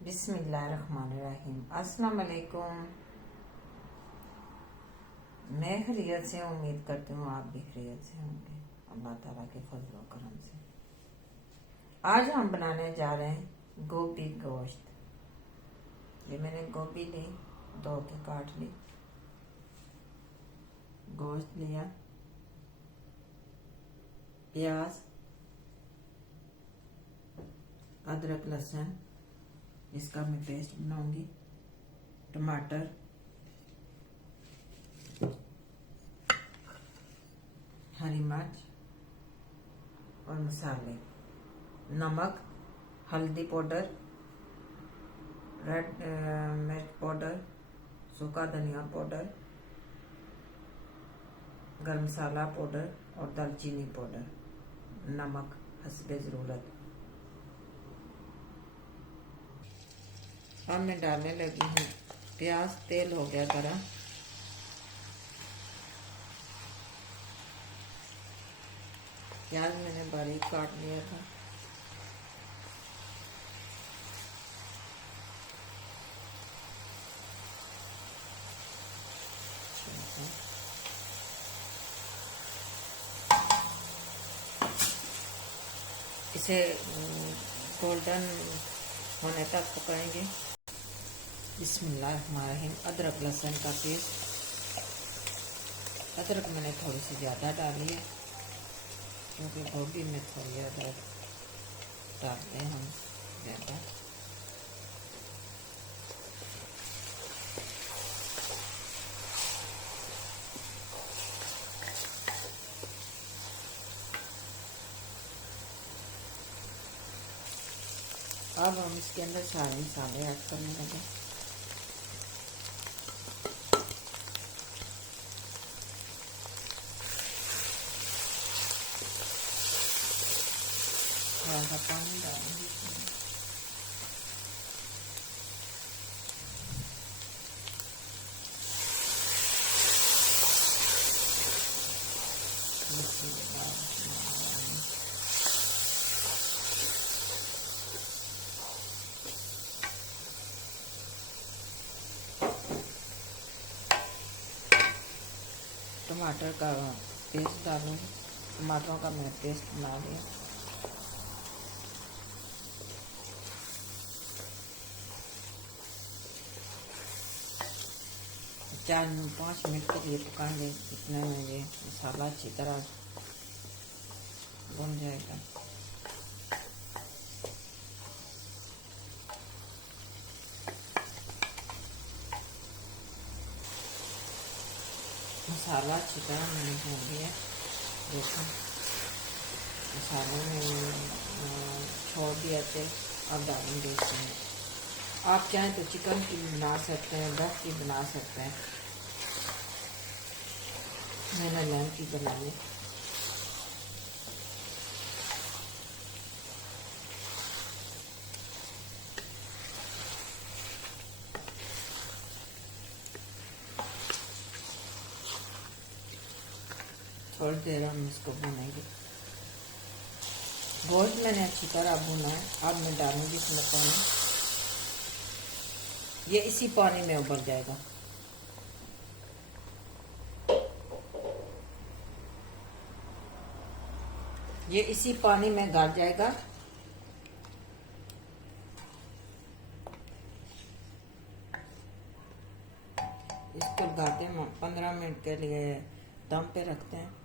बिस्मिल्लाहिर्रहमानिर्रहीम। अस्सलाम वालेकुम। मैं खैरियत से उम्मीद करती हूँ आप भी खैरियत से होंगे अल्लाह ताला के फजल व करम से। आज हम बनाने जा रहे हैं गोभी गोश्त। ये मैंने गोभी ली, धो के काट ली, गोश्त लिया, प्याज, अदरक लहसुन इसका मैं पेस्ट बनाऊंगी, टमाटर, हरी मिर्च और मसाले, नमक, हल्दी पाउडर, रेड मिर्च पाउडर, सूखा धनिया पाउडर, गरम मसाला पाउडर और दालचीनी पाउडर, नमक हस्बे ज़रूरत। अब मैं डालने लगी हूँ प्याज। तेल हो गया गरम, प्याज मैंने बारीक काट लिया था। इसे गोल्डन होने तक पकाएंगे। बिस्मिल्लाहिर्रहमानिर्रहीम। अदरक लहसुन का पेस्ट। अदरक मैंने थोड़ी सी ज़्यादा डाली है क्योंकि गोभी में थोड़ी अदरक डालते हैं हम ज़्यादा। अब हम इसके अंदर सारे मसाले ऐड करने लगे। थोड़ा सा पानी डालेंगे इसमें। टमाटर का पेस्ट डालूंगी। टमाटरों का मैंने पेस्ट बना लिया। चार 5 मिनट के लिए पकाएंगे। इतने में ये मसाला अच्छी तरह भुन जाएगा। मसाला अच्छी तरह मैंने भून लिया। देखो मसाले में छोड़ दिया तेल। अब डालेंगे इसमें। आप चाहें तो चिकन की बना सकते हैं, डक की बना सकते हैं। मैंने लैम्प की बनाई। थोड़ी देर हम इसको भूनेंगे। गोश्त मैंने अच्छी तरह भुना है। अब मैं डालूंगी इसमें पानी। ये इसी पानी में उबल जाएगा। ये इसी पानी में गल जाएगा। इसको गाते 15 मिनट के लिए दम पे रखते हैं।